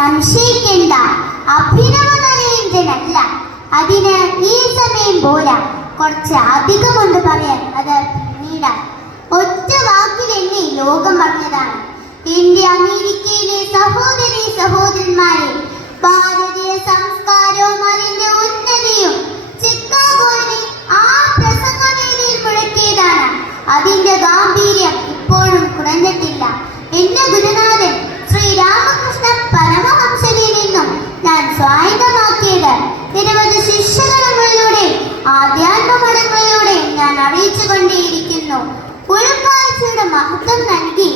സംശയിക്കേണ്ട, അഭിനവ നരേന്ദ്രനല്ല. അതിന് ഈ സമയം പോരാ, കുറച്ച് അധികം കൊണ്ട് പറയാൻ അത് പിന്നീട്. ഒറ്റ വാക്കിൽ എന്നെ ലോകം പറഞ്ഞതാണ്. എന്റെ അമേരിക്കയിലെ സഹോദരി സഹോദരന്മാരെ, ഭാരതീയ സംസ്കാരവും അതിന്റെ ഉന്നതിയും ചിക്കാഗോയിലെ ആ പ്രസംഗവേദിയിൽ മുഴക്കിയതാണ്. അതിന്റെ ഗാംഭീര്യം ഇപ്പോഴും കുറഞ്ഞിട്ടില്ല. എന്റെ ഗുരുനാഥൻ ശ്രീ രാമകൃഷ്ണ പരമഹംസരിൽ നിന്നും ഞാൻ സ്വായത്തമാക്കിയത് നിരവധി ശിഷ്യഗണങ്ങളിലൂടെ ആധ്യാത്മ ഞാൻ അറിയിച്ചുകൊണ്ടേയിരിക്കുന്നു. ഉൾക്കാഴ്ചയുടെ മഹത്വം നൽകി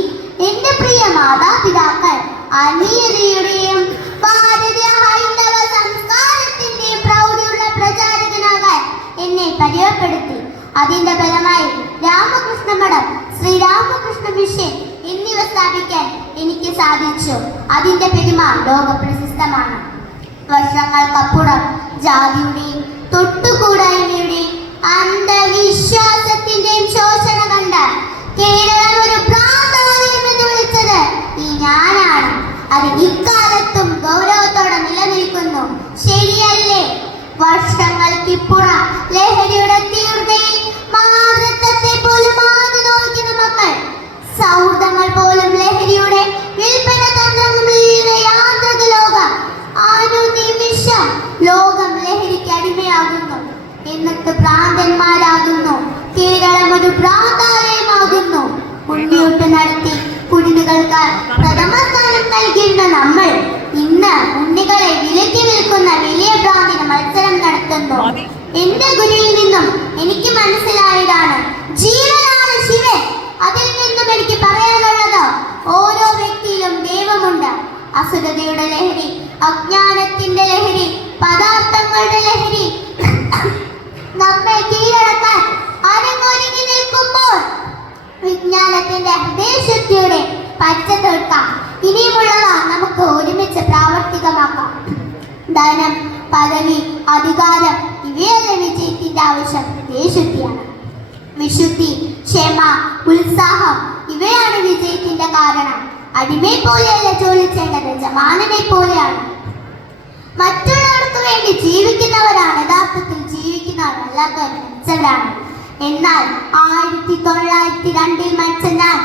എന്റെ പ്രിയ മാതാപിതാക്കൾ ആത്മീയതയുടെയും ഭാരതീയ ഹൈന്ദവ സംസ്കാരത്തിന്റെയും പ്രൗഢിയുള്ള പ്രചാരകനാകാൻ എന്നെ പരിചയപ്പെടുത്തി. അതിന്റെ ഫലമായി രാമകൃഷ്ണ മഠം, ശ്രീരാമകൃഷ്ണ മിഷൻ എന്നിവ സ്ഥാപിക്കാൻ എനിക്ക് സാധിച്ചു. അതിന്റെ പെരുമ ലോക പ്രശസ്തമാണ്. വർഷങ്ങൾക്കപ്പുറം ജാതിയുടെയും തൊട്ടുകൂടായ്മയുടെയും അന്ധവിശ്വാസത്തിന്റെയും ശോഷണ കണ്ട കേരളം ഒരു ഭ്രാന്താലയം എന്ന് വിളിച്ചത് ഈ ഞാനാണ്. അത് ഇക്കാലത്തും ഗൗരവത്തോടെ നിലനിൽക്കുന്നു. ശരിയല്ലേ? വർഷങ്ങൾക്കിപ്പുറം ലഹരിയുടെ തീവ്രതയിൽ മാതൃത്വത്തെ പോലും ആദ്യ നോക്കുന്ന മക്കൾ, സൗഹൃദങ്ങൾ പോലും ലഹരിയുടെ വിൽപ്പന തന്ത്രങ്ങളിലെ യാന്ത്രിക ലോകം. നിമിഷം ലോകം ലഹരിക്ക് അടിമയാകുന്നു. എന്നിട്ട് ഭ്രാന്തന്മാരാകുന്നു. കേരളം ഒരു ഭ്രാന്താലയമാകുന്നു. ഉണ്ണിയൂട്ട് നടത്തി കുടിലുകൾക്ക് പ്രഥമ സ്ഥാനം നൽകിയിരുന്ന നമ്മൾ ഇന്ന് ഉണ്ണികളെ വിലക്കി വിൽക്കുന്ന വലിയ ഭ്രാന്തിന് മത്സരം നടത്തുന്നു. എന്റെ ഗുരുവിൽ നിന്നും എനിക്ക് മനസ്സിലായതാണ്, ജീവനാണ് ശിവൻ. അതിൽ നിന്നും എനിക്ക് പറയാനുള്ളത്, ഓരോ വ്യക്തിയിലും ദൈവമുണ്ട്. അസുരതയുടെ ലഹരി, അജ്ഞാനത്തിന്റെ ലഹരി, പദാർത്ഥങ്ങളുടെ ലഹരി നമ്മെ കീഴടക്കാൻ അരങ്ങൊരുങ്ങി നിൽക്കുമ്പോൾ വിജ്ഞാനത്തിന്റെ ഹൃദയശുദ്ധിയുടെ പച്ച തീർക്കാം. ഇനിയുമുള്ളവ നമുക്ക് ഒരുമിച്ച് പ്രാവർത്തികമാക്കാം. ധനം, പദവി, അധികാരം ഇവയല്ല വിജയത്തിന്റെ ആവശ്യം, ഹൃദയശുദ്ധിയാണ്. വിശുദ്ധി, ക്ഷമ, ഉത്സാഹം ഇവയാണ് വിജയത്തിന്റെ കാരണം. അടിമയെ പോലെയല്ല ജോലി ചെയ്യേണ്ടത്, യജമാനനെ പോലെയാണ്. മറ്റുള്ളവർക്ക് വേണ്ടി ജീവിക്കുന്നവരാണ് യഥാർത്ഥത്തിൽ ജീവിക്കുന്നവർ, അല്ലാത്തവർ മരിച്ചവരാണ്. എന്നാൽ 1902 മരിച്ച ഞാൻ